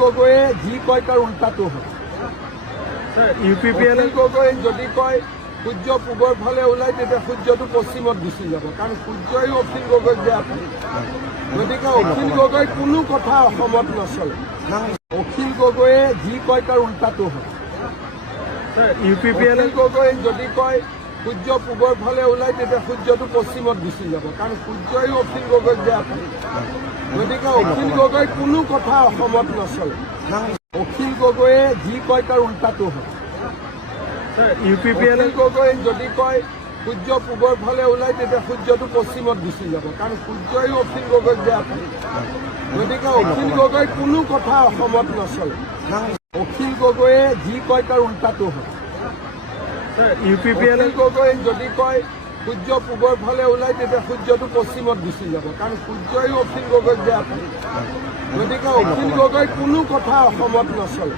গগৈয়ে যি কয় তাৰ উল্টাটো হয়। অখিল গগৈ যদি কয় সূৰ্য পূবৰ ফালে ওলাই তেতিয়া সূৰ্যটো পশ্চিমত গুচি যাব, কাৰণ সূৰ্যই অখিল গগৈক বেয়া পায়। গতিকে অখিল গগৈ কোনো কথা অসমত নচলে। অখিল গগৈয়ে যি কয় তাৰ উল্টাটো হয়। অখিল গগৈ যদি কয় সূৰ্য পূবৰ ফালে ওলাই তেতিয়া সূৰ্যটো পশ্চিমত গুচি যাব, কাৰণ সূৰ্যই অখিল গগৈক বেয়া পায়। গতিকে অখিল গগৈ কোনো কথা অসমত নচলে। অখিল গগৈয়ে যি কয় তাৰ উল্টাটো হয়। অখিল গগৈ যদি কয় সূৰ্য পূবৰ ফালে ওলাই তেতিয়া সূৰ্যটো পশ্চিমত গুচি যাব, কাৰণ সূৰ্যই অখিল গগৈক বেয়া পায়। গতিকে অখিল গগৈ কোনো কথা অসমত নচলে। অখিল গগৈয়ে যি কয় তাৰ উল্টাটো হয়। অখিল গগৈ যদি কয় সূৰ্য পূবৰ ফালে ওলাই তেতিয়া সূৰ্যটো পশ্চিমত গুচি যাব, কাৰণ সূৰ্যই অখিল গগৈক বেয়া পায়। গতিকে অখিল গগৈ কোনো কথা অসমত নচলে।